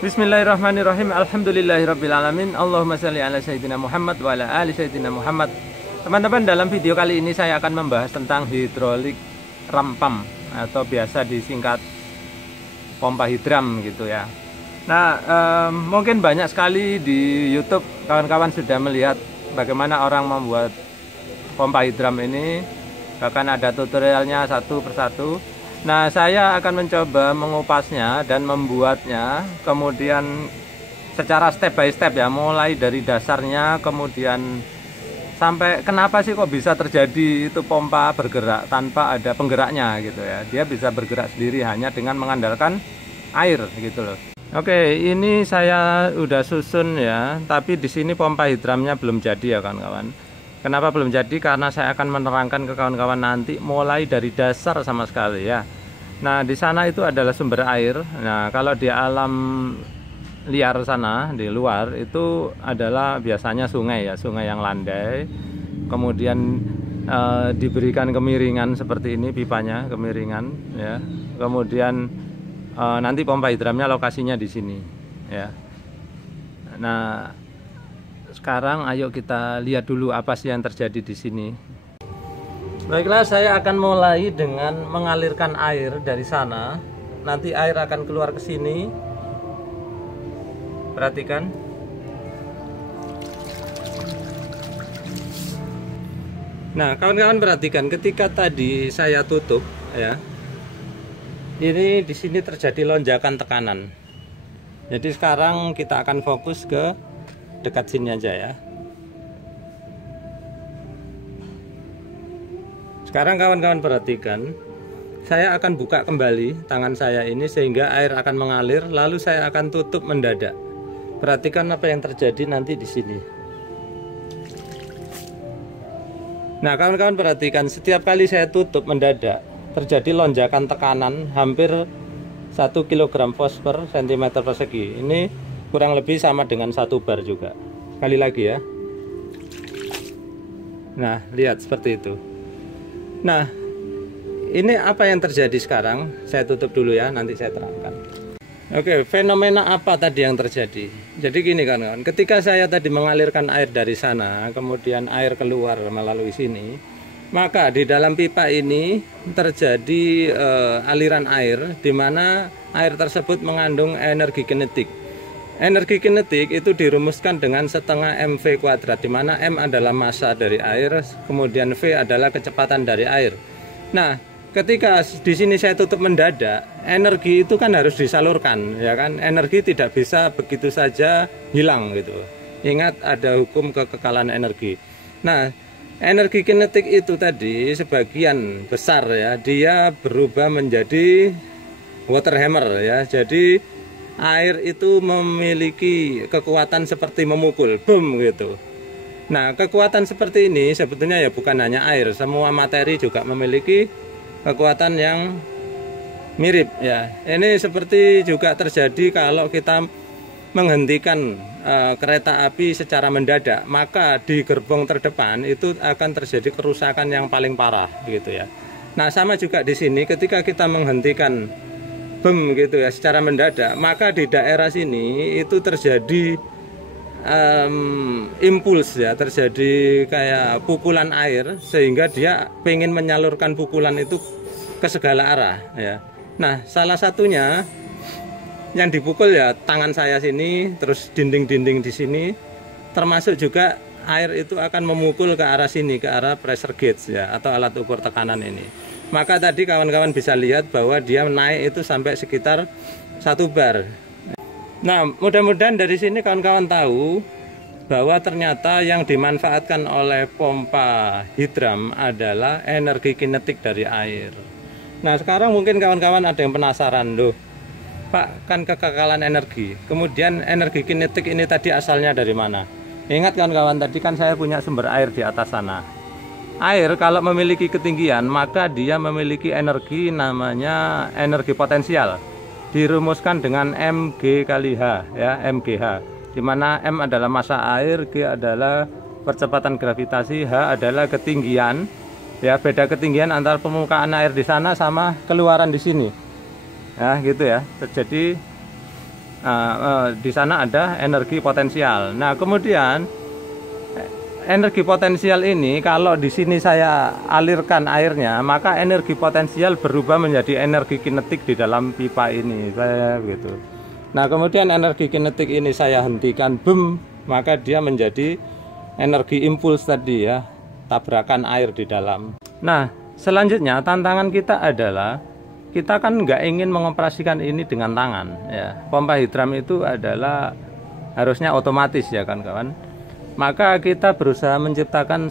Bismillahirrahmanirrahim. Alhamdulillahirrabbilalamin. Allahumma shalli ala sayyidina Muhammad wa ala ali sayyidina Muhammad. Teman-teman, dalam video kali ini saya akan membahas tentang hidrolik rampam atau biasa disingkat pompa hidram gitu ya. Nah, mungkin banyak sekali di YouTube kawan-kawan sudah melihat bagaimana orang membuat pompa hidram ini, bahkan ada tutorialnya satu persatu. Nah, saya akan mencoba mengupasnya dan membuatnya kemudian secara step by step ya, mulai dari dasarnya kemudian sampai kenapa sih kok bisa terjadi itu pompa bergerak tanpa ada penggeraknya gitu ya. Dia bisa bergerak sendiri hanya dengan mengandalkan air gitu loh. Oke, ini saya udah susun ya, tapi di sini pompa hidramnya belum jadi ya kawan-kawan. Kenapa belum jadi? Karena saya akan menerangkan ke kawan-kawan nanti mulai dari dasar sama sekali ya. Nah, di sana itu adalah sumber air. Nah, kalau di alam liar sana, di luar itu adalah biasanya sungai ya, sungai yang landai. Kemudian diberikan kemiringan seperti ini pipanya, kemiringan ya. Kemudian nanti pompa hidramnya lokasinya di sini ya. Nah, sekarang ayo kita lihat dulu apa sih yang terjadi di sini. Baiklah, saya akan mulai dengan mengalirkan air dari sana. Nanti air akan keluar ke sini. Perhatikan. Nah, kawan-kawan perhatikan ketika tadi saya tutup ya. Ini di sini terjadi lonjakan tekanan. Jadi sekarang kita akan fokus ke dekat sini aja ya. Sekarang kawan-kawan perhatikan, saya akan buka kembali tangan saya ini sehingga air akan mengalir, lalu saya akan tutup mendadak. Perhatikan apa yang terjadi nanti di sini. Nah, kawan-kawan perhatikan, setiap kali saya tutup mendadak terjadi lonjakan tekanan hampir 1 kg fosfor cm persegi. Ini kurang lebih sama dengan 1 bar juga. Sekali lagi ya. Nah, lihat seperti itu. Nah, ini apa yang terjadi sekarang? Saya tutup dulu ya, nanti saya terangkan. Oke, fenomena apa tadi yang terjadi? Jadi gini kan, ketika saya tadi mengalirkan air dari sana, kemudian air keluar melalui sini, maka di dalam pipa ini terjadi aliran air, di mana air tersebut mengandung energi kinetik. Energi kinetik itu dirumuskan dengan setengah mv kuadrat, di mana m adalah massa dari air, kemudian v adalah kecepatan dari air. Nah, ketika di sini saya tutup mendadak, energi itu kan harus disalurkan, ya kan? Energi tidak bisa begitu saja hilang gitu. Ingat ada hukum kekekalan energi. Nah, energi kinetik itu tadi sebagian besar ya, dia berubah menjadi water hammer ya. Jadi air itu memiliki kekuatan seperti memukul, boom gitu. Nah, kekuatan seperti ini sebetulnya ya bukan hanya air, semua materi juga memiliki kekuatan yang mirip ya. Ini seperti juga terjadi kalau kita menghentikan kereta api secara mendadak, maka di gerbong terdepan itu akan terjadi kerusakan yang paling parah gitu ya. Nah, sama juga di sini ketika kita menghentikan bom gitu ya secara mendadak, maka di daerah sini itu terjadi impuls ya, terjadi kayak pukulan air sehingga dia pengen menyalurkan pukulan itu ke segala arah ya. Nah, salah satunya yang dipukul ya tangan saya sini, terus dinding-dinding di sini, termasuk juga air itu akan memukul ke arah sini, ke arah pressure gauge ya, atau alat ukur tekanan ini. Maka tadi kawan-kawan bisa lihat bahwa dia naik itu sampai sekitar 1 bar. Nah, mudah-mudahan dari sini kawan-kawan tahu bahwa ternyata yang dimanfaatkan oleh pompa hidram adalah energi kinetik dari air. Nah, sekarang mungkin kawan-kawan ada yang penasaran, loh Pak, kan kekekalan energi. Kemudian energi kinetik ini tadi asalnya dari mana? Ingat kawan-kawan, tadi kan saya punya sumber air di atas sana. Air kalau memiliki ketinggian maka dia memiliki energi namanya energi potensial. Dirumuskan dengan mg kali h ya, mgh. Di mana m adalah massa air, g adalah percepatan gravitasi, h adalah ketinggian. Ya, beda ketinggian antara permukaan air di sana sama keluaran di sini. Ya, gitu ya. Jadi Di sana ada energi potensial. Nah, kemudian energi potensial ini kalau di sini saya alirkan airnya, maka energi potensial berubah menjadi energi kinetik di dalam pipa ini, gitu. Nah, kemudian energi kinetik ini saya hentikan, boom, maka dia menjadi energi impuls tadi ya, tabrakan air di dalam. Nah, selanjutnya tantangan kita adalah kita kan nggak ingin mengoperasikan ini dengan tangan ya. Pompa hidram itu adalah harusnya otomatis ya kan kawan. Maka kita berusaha menciptakan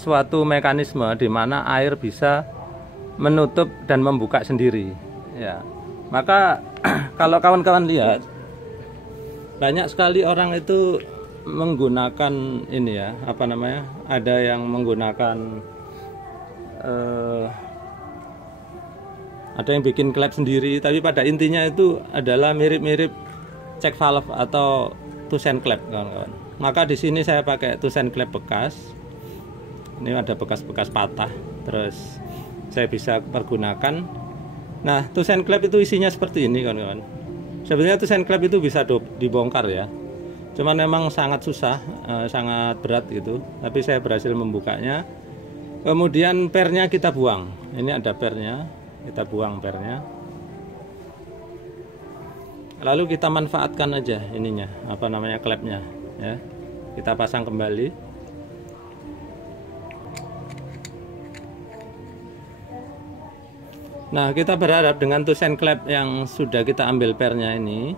suatu mekanisme di mana air bisa menutup dan membuka sendiri ya. Maka kalau kawan-kawan lihat, banyak sekali orang itu menggunakan ini ya, apa namanya, ada yang menggunakan ada yang bikin klep sendiri, tapi pada intinya itu adalah mirip-mirip check valve atau Tusen klep kawan-kawan. Maka di sini saya pakai Tusen klep bekas. Ini ada bekas-bekas patah, terus saya bisa pergunakan. Nah, Tusen klep itu isinya seperti ini kawan-kawan. Sebenarnya Tusen klep itu bisa dibongkar ya. Cuman memang sangat susah, sangat berat gitu. Tapi saya berhasil membukanya. Kemudian pernya kita buang. Ini ada pernya, kita buang pernya. Lalu kita manfaatkan aja ininya, apa namanya, klepnya ya. Kita pasang kembali. Nah, kita berharap dengan Tusen klep yang sudah kita ambil pernya ini,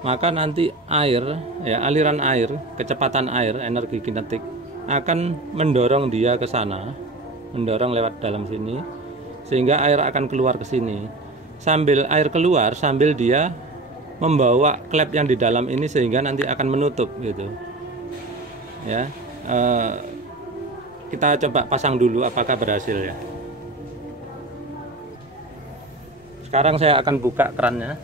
maka nanti air ya, aliran air, kecepatan air, energi kinetik akan mendorong dia ke sana, mendorong lewat dalam sini, sehingga air akan keluar ke sini. Sambil air keluar, sambil dia membawa klep yang di dalam ini, sehingga nanti akan menutup gitu ya. Kita coba pasang dulu apakah berhasil ya. Sekarang saya akan buka kerannya.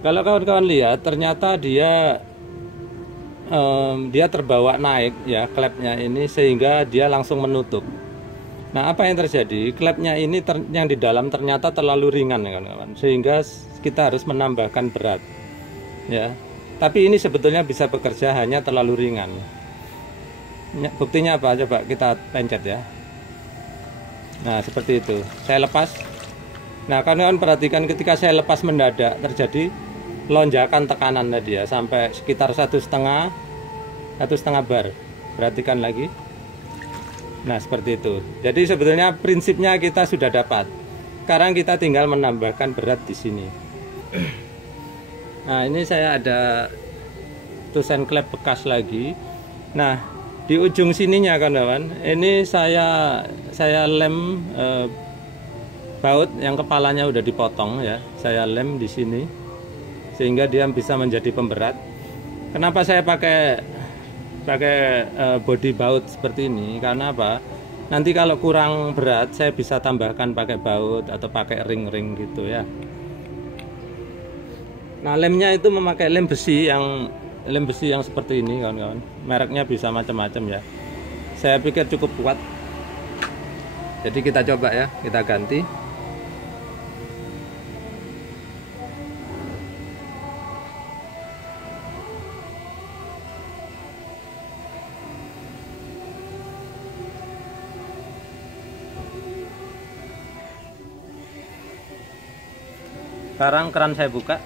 Kalau kawan-kawan lihat, ternyata dia terbawa naik ya klepnya ini, sehingga dia langsung menutup. Nah, apa yang terjadi? Klepnya ini yang di dalam ternyata terlalu ringan ya kawan-kawan, sehingga kita harus menambahkan berat ya. Tapi ini sebetulnya bisa bekerja, hanya terlalu ringan. Buktinya apa? Coba kita pencet ya. Nah, seperti itu. Saya lepas. Nah, kawan-kawan perhatikan, ketika saya lepas mendadak terjadi lonjakan tekanan tadi ya, sampai sekitar 1,5 bar. Perhatikan lagi. Nah, seperti itu. Jadi sebetulnya prinsipnya kita sudah dapat. Sekarang kita tinggal menambahkan berat di sini. Nah, ini saya ada Tusen klep bekas lagi. Nah, di ujung sininya kawan-kawan, ini saya lem baut yang kepalanya udah dipotong ya. Saya lem di sini sehingga dia bisa menjadi pemberat. Kenapa saya pakai body baut seperti ini? Karena apa? Nanti kalau kurang berat saya bisa tambahkan pakai baut atau pakai ring-ring gitu ya. Nah, lemnya itu memakai lem besi yang seperti ini kawan-kawan. Mereknya bisa macam-macam ya. Saya pikir cukup kuat. Jadi kita coba ya, kita ganti. Sekarang keran saya buka.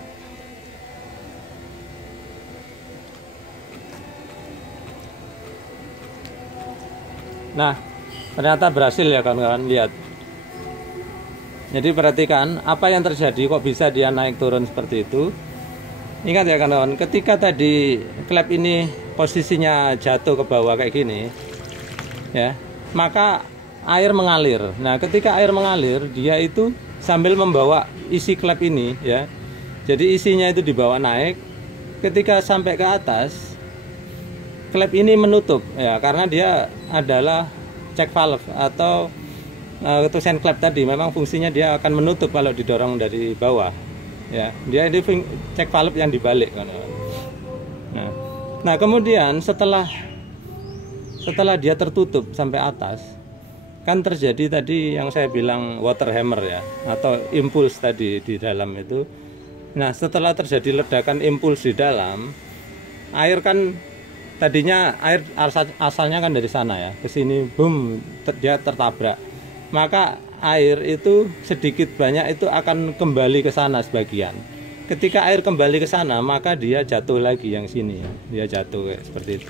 Nah, ternyata berhasil ya kawan-kawan, lihat. Jadi perhatikan apa yang terjadi, kok bisa dia naik turun seperti itu. Ingat ya kawan-kawan, ketika tadi klep ini posisinya jatuh ke bawah kayak gini ya, maka air mengalir. Nah, ketika air mengalir, dia itu sambil membawa isi klep ini ya. Jadi isinya itu dibawa naik. Ketika sampai ke atas, klep ini menutup ya, karena dia adalah check valve atau Tusen klep tadi. Memang fungsinya dia akan menutup kalau didorong dari bawah ya. Dia ini check valve yang dibalik kan. Nah kemudian setelah dia tertutup sampai atas, kan terjadi tadi yang saya bilang water hammer ya, atau impuls tadi di dalam itu. Nah, setelah terjadi ledakan impuls di dalam, air kan tadinya asalnya kan dari sana ya, ke sini boom, dia tertabrak. Maka air itu sedikit banyak itu akan kembali ke sana sebagian. Ketika air kembali ke sana, maka dia jatuh lagi yang sini ya. Dia jatuh seperti itu.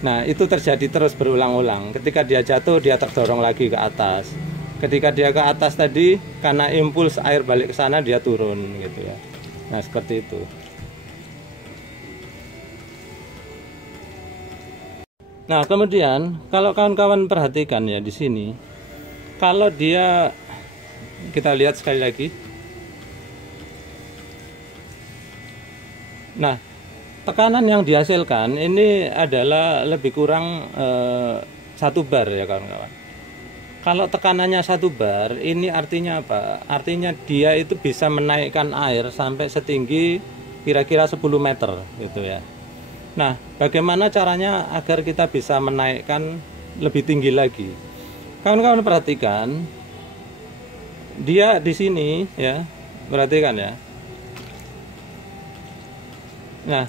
Nah, itu terjadi terus berulang-ulang. Ketika dia jatuh, dia terdorong lagi ke atas. Ketika dia ke atas tadi, karena impuls air balik ke sana, dia turun gitu ya. Nah, seperti itu. Nah, kemudian kalau kawan-kawan perhatikan ya di sini, kalau dia, kita lihat sekali lagi. Nah, tekanan yang dihasilkan ini adalah lebih kurang 1 bar ya kawan-kawan. Kalau tekanannya 1 bar, ini artinya apa? Artinya dia itu bisa menaikkan air sampai setinggi kira-kira 10 meter gitu ya. Nah, bagaimana caranya agar kita bisa menaikkan lebih tinggi lagi? Kawan-kawan perhatikan, dia di sini ya, perhatikan ya. Nah,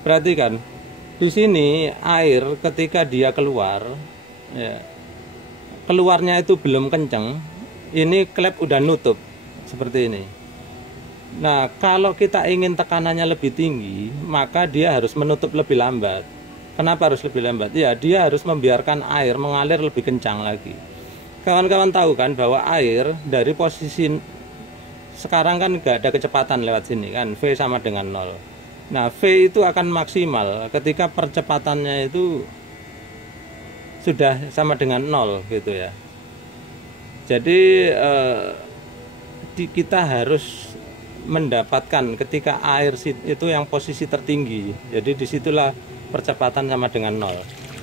perhatikan di sini air ketika dia keluar, ya, keluarnya itu belum kenceng. Ini klep udah nutup seperti ini. Nah, kalau kita ingin tekanannya lebih tinggi, maka dia harus menutup lebih lambat. Kenapa harus lebih lambat? Ya, dia harus membiarkan air mengalir lebih kencang lagi. Kawan-kawan tahu kan bahwa air dari posisi sekarang kan nggak ada kecepatan lewat sini kan, V sama dengan 0. Nah, V itu akan maksimal ketika percepatannya itu sudah sama dengan 0 gitu ya. Jadi kita harus mendapatkan ketika air itu yang posisi tertinggi. Jadi disitulah percepatan sama dengan 0.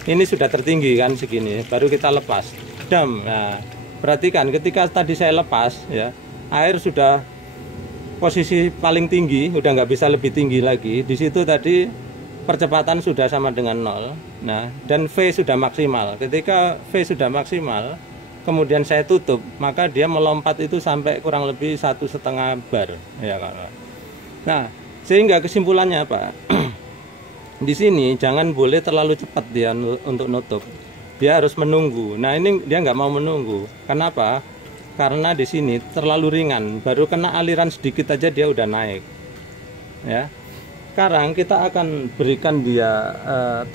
Ini sudah tertinggi kan segini, baru kita lepas. Dam. Nah, perhatikan ketika tadi saya lepas ya, air sudah posisi paling tinggi, udah nggak bisa lebih tinggi lagi. Di situ tadi percepatan sudah sama dengan 0. Nah, dan V sudah maksimal. Ketika V sudah maksimal, kemudian saya tutup, maka dia melompat itu sampai kurang lebih 1,5 bar ya kan. Nah, sehingga kesimpulannya apa? Di sini jangan boleh terlalu cepat dia untuk nutup. Dia harus menunggu. Nah, ini dia nggak mau menunggu. Kenapa? Karena di sini terlalu ringan, baru kena aliran sedikit aja dia udah naik. Ya. Sekarang kita akan berikan dia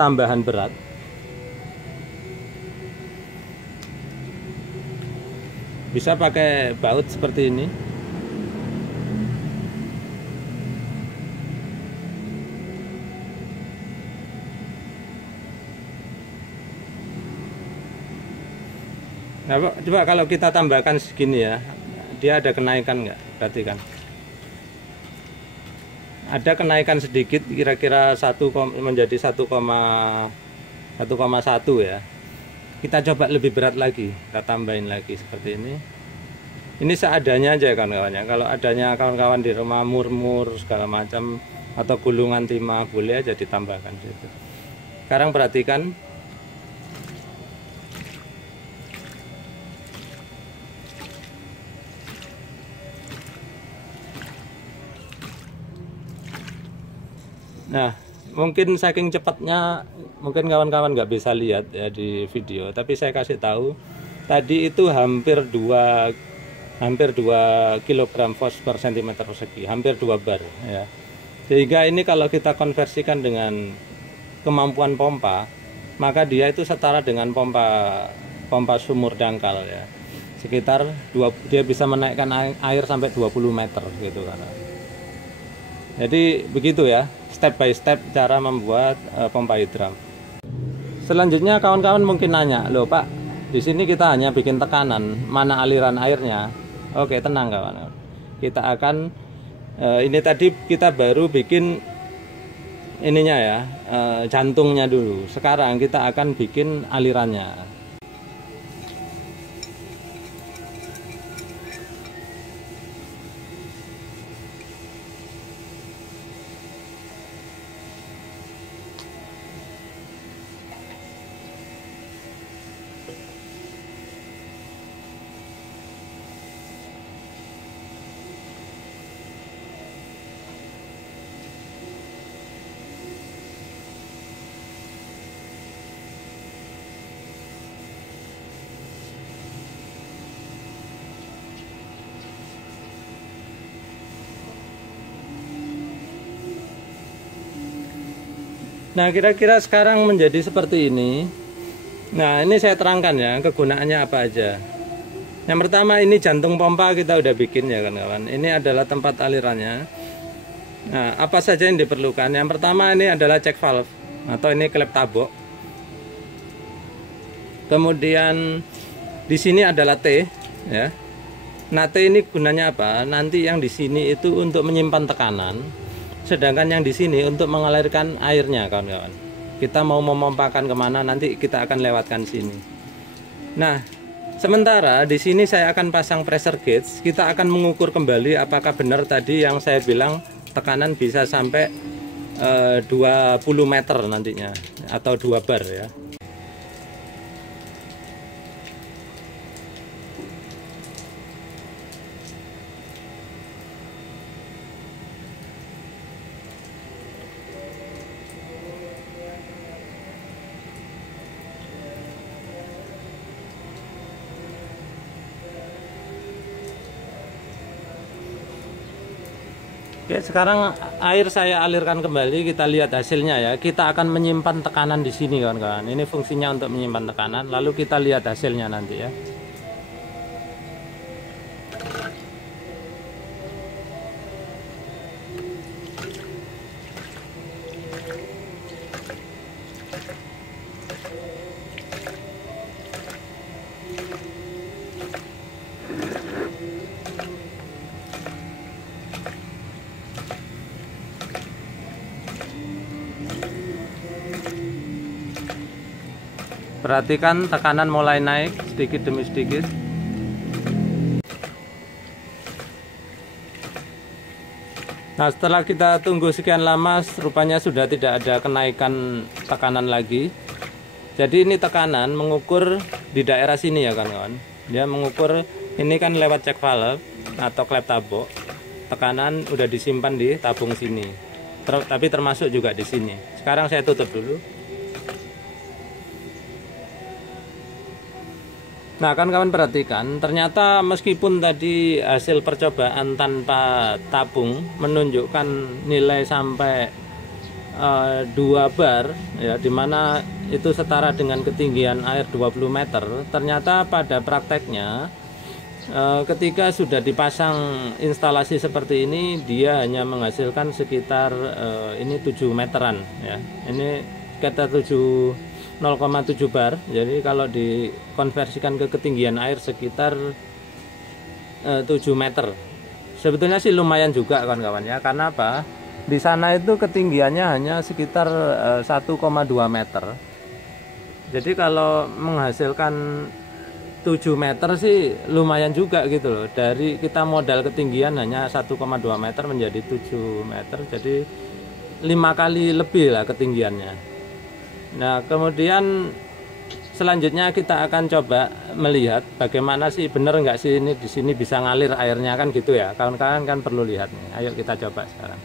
tambahan berat. Bisa pakai baut seperti ini. Nah, coba kalau kita tambahkan segini ya, dia ada kenaikan nggak? Perhatikan. Ada kenaikan sedikit, kira-kira menjadi 1,1 ya. Kita coba lebih berat lagi, kita tambahin lagi seperti ini. Ini seadanya aja kawan-kawannya. Kalau adanya kawan-kawan di rumah murmur segala macam atau gulungan timah, boleh aja ditambahkan situ. Sekarang perhatikan. Nah, mungkin saking cepatnya, mungkin kawan-kawan nggak bisa lihat ya di video, tapi saya kasih tahu tadi itu hampir 2 kg fos per cm persegi, hampir 2 bar ya. Sehingga ini kalau kita konversikan dengan kemampuan pompa, maka dia itu setara dengan pompa sumur dangkal ya. Sekitar dia bisa menaikkan air sampai 20 meter gitu kan. Jadi begitu ya, step by step cara membuat pompa hidram. Selanjutnya kawan-kawan mungkin nanya, loh Pak, di sini kita hanya bikin tekanan, mana aliran airnya? Oke, tenang kawan. Kita akan ini tadi kita baru bikin ininya ya, jantungnya dulu. Sekarang kita akan bikin alirannya. Nah, kira-kira sekarang menjadi seperti ini. Nah, ini saya terangkan ya kegunaannya apa aja. Yang pertama, ini jantung pompa kita udah bikin ya kawan-kawan. Ini adalah tempat alirannya. Nah, apa saja yang diperlukan? Yang pertama ini adalah check valve atau ini klep tabok. Kemudian di sini adalah T ya. Nah, T ini gunanya apa? Nanti yang di sini itu untuk menyimpan tekanan. Sedangkan yang di sini untuk mengalirkan airnya kawan-kawan. Kita mau memompakan kemana nanti kita akan lewatkan sini. Nah, sementara di sini saya akan pasang pressure gauge. Kita akan mengukur kembali apakah benar tadi yang saya bilang tekanan bisa sampai 20 meter nantinya atau 2 bar ya. Oke, sekarang air saya alirkan kembali, kita lihat hasilnya ya. Kita akan menyimpan tekanan di sini kawan-kawan. Ini fungsinya untuk menyimpan tekanan, lalu kita lihat hasilnya nanti ya. Perhatikan tekanan mulai naik sedikit demi sedikit. Nah, setelah kita tunggu sekian lama, rupanya sudah tidak ada kenaikan tekanan lagi. Jadi ini tekanan mengukur di daerah sini ya kawan-kawan. Dia mengukur ini kan lewat check valve atau klep tabok. Tekanan udah disimpan di tabung sini. Tapi termasuk juga di sini. Sekarang saya tutup dulu. Nah, kan kawan perhatikan, ternyata meskipun tadi hasil percobaan tanpa tabung menunjukkan nilai sampai 2 bar ya, dimana itu setara dengan ketinggian air 20 meter. Ternyata pada prakteknya ketika sudah dipasang instalasi seperti ini, dia hanya menghasilkan sekitar ini 7 meteran ya. Ini kata 0,7 bar. Jadi kalau dikonversikan ke ketinggian air sekitar 7 meter. Sebetulnya sih lumayan juga kawan-kawan ya. Karena apa? Di sana itu ketinggiannya hanya sekitar 1,2 meter. Jadi kalau menghasilkan 7 meter sih lumayan juga gitu loh. Dari kita modal ketinggian hanya 1,2 meter menjadi 7 meter. Jadi 5 kali lebih lah ketinggiannya. Nah, kemudian selanjutnya kita akan coba melihat bagaimana sih bener nggak sih ini di sini bisa ngalir airnya kan gitu ya. Kawan-kawan kan perlu lihat nih. Ayo kita coba sekarang.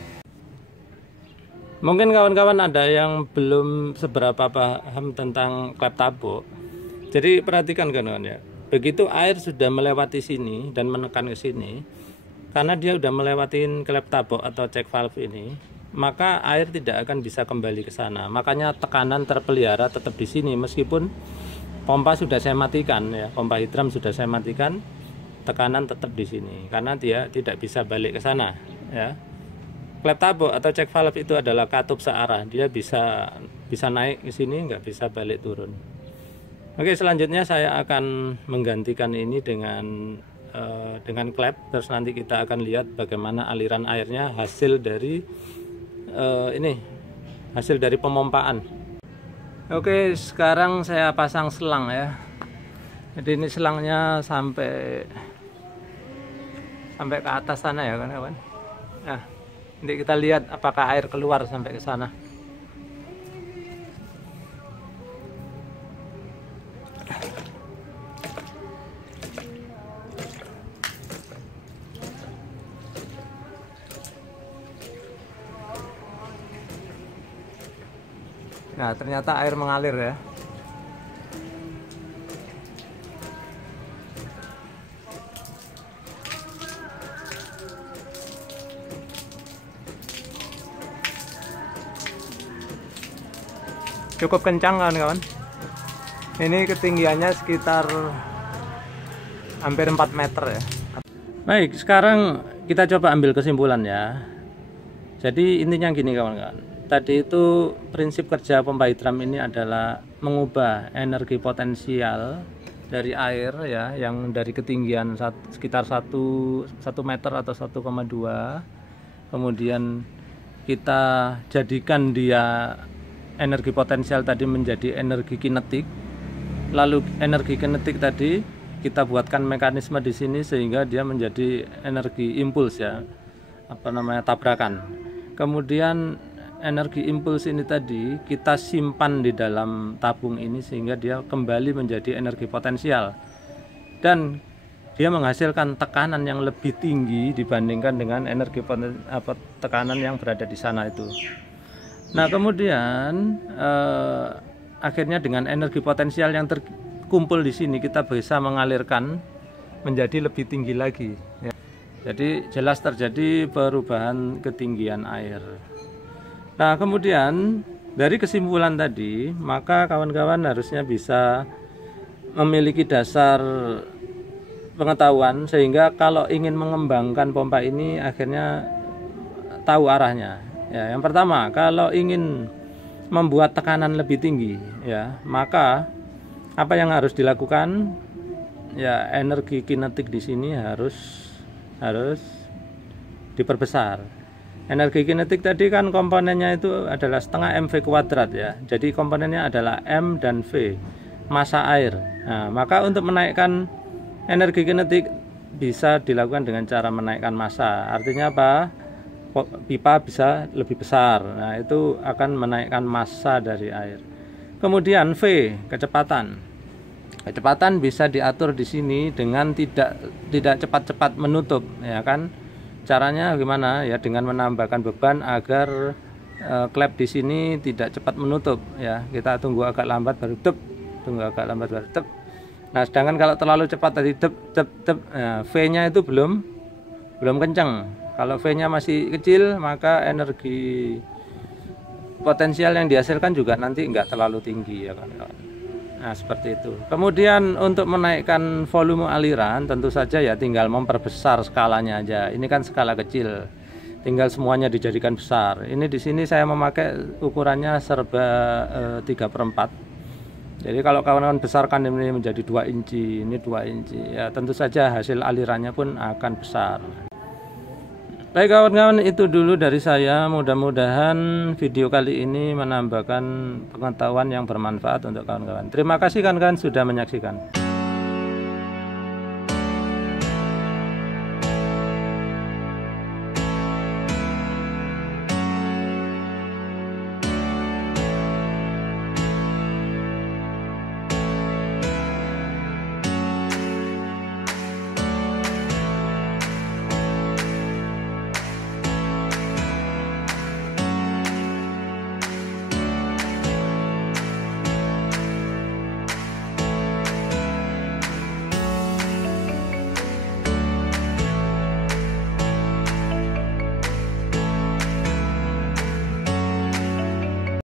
Mungkin kawan-kawan ada yang belum seberapa paham tentang klep tabok. Jadi perhatikan kawan-kawan ya. Begitu air sudah melewati sini dan menekan ke sini, karena dia sudah melewati klep tabok atau check valve ini, maka air tidak akan bisa kembali ke sana. Makanya tekanan terpelihara tetap di sini meskipun pompa sudah saya matikan ya, pompa hidram sudah saya matikan, tekanan tetap di sini karena dia tidak bisa balik ke sana ya. Klep tabok atau check valve itu adalah katup searah, dia bisa naik ke sini, nggak bisa balik turun. Oke, selanjutnya saya akan menggantikan ini dengan klep, terus nanti kita akan lihat bagaimana aliran airnya hasil dari hasil dari pemompaan. Oke, sekarang saya pasang selang ya. Jadi ini selangnya sampai ke atas sana ya kawan-kawan. Nah, nanti kita lihat apakah air keluar sampai ke sana. Nah, ternyata air mengalir ya. cukup kencang kawan-kawan. Ini ketinggiannya sekitar hampir 4 meter ya. Baik, sekarang kita coba ambil kesimpulan ya. Jadi intinya gini kawan-kawan. Tadi itu prinsip kerja pompa hidram ini adalah mengubah energi potensial dari air ya, yang dari ketinggian sekitar 1 meter atau 1,2, kemudian kita jadikan dia energi potensial tadi menjadi energi kinetik. Lalu energi kinetik tadi kita buatkan mekanisme di sini sehingga dia menjadi energi impuls ya, tabrakan. Kemudian energi impuls ini tadi kita simpan di dalam tabung ini sehingga dia kembali menjadi energi potensial, dan dia menghasilkan tekanan yang lebih tinggi dibandingkan dengan energi tekanan yang berada di sana itu. Nah kemudian akhirnya dengan energi potensial yang terkumpul di sini kita bisa mengalirkan menjadi lebih tinggi lagi ya. Jadi jelas terjadi perubahan ketinggian air. Nah kemudian dari kesimpulan tadi, maka kawan-kawan harusnya bisa memiliki dasar pengetahuan sehingga kalau ingin mengembangkan pompa ini akhirnya tahu arahnya ya. Yang pertama, kalau ingin membuat tekanan lebih tinggi ya, maka apa yang harus dilakukan ya, energi kinetik di sini harus diperbesar. Energi kinetik tadi kan komponennya itu adalah setengah mv kuadrat ya. Jadi komponennya adalah m dan v, massa air. Nah, maka untuk menaikkan energi kinetik bisa dilakukan dengan cara menaikkan massa. Artinya apa? Pipa bisa lebih besar. Nah, itu akan menaikkan massa dari air. Kemudian v, kecepatan. Kecepatan bisa diatur di sini dengan tidak cepat-cepat menutup ya kan. Caranya gimana ya, dengan menambahkan beban agar klep di sini tidak cepat menutup ya. Kita tunggu agak lambat baru tep, tunggu agak lambat baru tep. Nah, sedangkan kalau terlalu cepat tadi tep, nah, V-nya itu belum kencang. Kalau V-nya masih kecil, maka energi potensial yang dihasilkan juga nanti enggak terlalu tinggi ya kan. Nah, seperti itu. Kemudian untuk menaikkan volume aliran tentu saja ya tinggal memperbesar skalanya aja. Ini kan skala kecil. Tinggal semuanya dijadikan besar. Ini di sini saya memakai ukurannya serba 3/4. Jadi kalau kawan-kawan besarkan ini menjadi 2 inci, ini 2 inci. Ya tentu saja hasil alirannya pun akan besar. Baik kawan-kawan, itu dulu dari saya. Mudah-mudahan video kali ini menambahkan pengetahuan yang bermanfaat untuk kawan-kawan. Terima kasih kawan-kawan sudah menyaksikan.